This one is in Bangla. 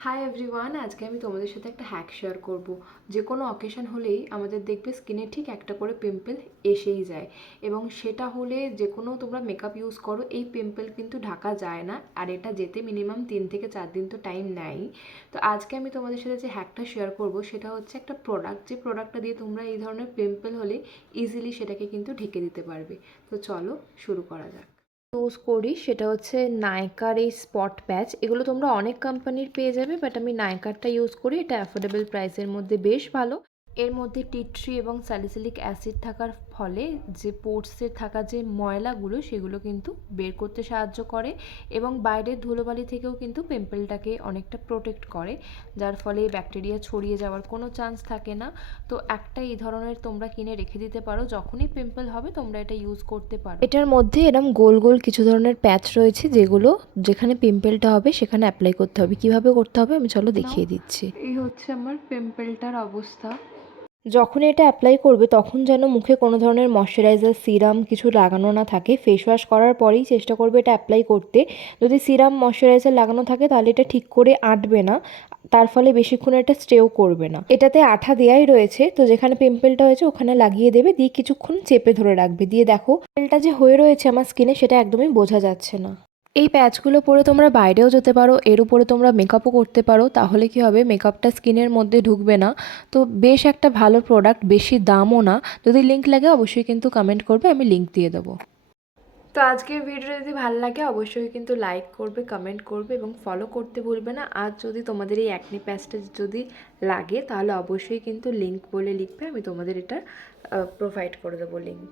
হাই এভরিওয়ান, আজকে আমি তোমাদের সাথে একটা হ্যাক শেয়ার করব। যে কোনো অকেশন হলেই আমাদের দেখবে স্কিনে ঠিক একটা করে পিম্পল এসেই যায়, এবং সেটা হলে যে কোনো তোমরা মেকআপ ইউজ করো এই পিম্পল কিন্তু ঢাকা যায় না, আর এটা যেতে মিনিমাম 3 থেকে 4 দিন তো টাইম নেয়। তো আজকে আমি তোমাদের সাথে যে হ্যাকটা শেয়ার করব সেটা হচ্ছে একটা প্রোডাক্ট, যে প্রোডাক্টটা দিয়ে তোমরা এই ধরনের পিম্পল হলে ইজিলি সেটাকে কিন্তু ঢেকে দিতে পারবে। তো চলো শুরু করা যাক। ইউজ করি সেটা হচ্ছে নাইকার এই স্পট প্যাচ। এগুলো তোমরা অনেক কোম্পানির পেয়ে যাবে, বাট আমি নাইকারটা ইউজ করি। এটা অ্যাফোর্ডেবল প্রাইসের মধ্যে বেশ ভালো। এর মধ্যে টি ট্রি এবং স্যালিসিলিক অ্যাসিড থাকার ফলে যে পোর্টসের থাকা যে ময়লাগুলো সেগুলো কিন্তু বের করতে সাহায্য করে, এবং বাইরের ধুলোবালি থেকেও কিন্তু পিম্পলটাকে অনেকটা প্রোটেক্ট করে, যার ফলে ব্যাকটেরিয়া ছড়িয়ে যাওয়ার কোনো চান্স থাকে না। তো একটা এই ধরনের তোমরা কিনে রেখে দিতে পারো, যখনই পিম্পল হবে তোমরা এটা ইউজ করতে পারো। এটার মধ্যে এরম গোল গোল কিছু ধরনের প্যাচ রয়েছে, যেগুলো যেখানে পিম্পলটা হবে সেখানে অ্যাপ্লাই করতে হবে। কিভাবে করতে হবে আমি চলো দেখিয়ে দিচ্ছি। এই হচ্ছে আমার পিম্পলটার অবস্থা। যখন এটা অ্যাপ্লাই করবে তখন যেন মুখে কোনো ধরনের ময়শ্চারাইজার সিরাম কিছু লাগানো না থাকে। ফেস ওয়াশ করার পরেই চেষ্টা করবে এটা অ্যাপ্লাই করতে। যদি সিরাম ময়শ্চারাইজার লাগানো থাকে তাহলে এটা ঠিক করে আঁটবে না, তার ফলে বেশিক্ষণ এটা স্টেও করবে না। এটাতে আঠা দেয়াই রয়েছে, তো যেখানে পিম্পলটা হয়েছে ওখানে লাগিয়ে দেবে, দিয়ে কিছুক্ষণ চেপে ধরে রাখবে। দিয়ে দেখো পিম্পলটা যে হয়ে রয়েছে আমার স্কিনে সেটা একদমই বোঝা যাচ্ছে না। এই প্যাচগুলো পরে তোমরা বাইরেও যেতে পারো, এর উপরে তোমরা মেকআপও করতে পারো। তাহলে কি হবে, মেকআপটা স্কিনের মধ্যে ঢুকবে না। তো বেশ একটা ভালো প্রোডাক্ট, বেশি দামও না। যদি লিঙ্ক লাগে অবশ্যই কিন্তু কমেন্ট করবে, আমি লিঙ্ক দিয়ে দেবো। তো আজকের ভিডিও যদি ভালো লাগে অবশ্যই কিন্তু লাইক করবে, কমেন্ট করবে এবং ফলো করতে ভুলবে না। আর যদি তোমাদের এই অ্যাকনি প্যাচটা যদি লাগে তাহলে অবশ্যই কিন্তু লিঙ্ক বলে লিখবে, আমি তোমাদের এটা প্রোভাইড করে দেবো লিঙ্ক।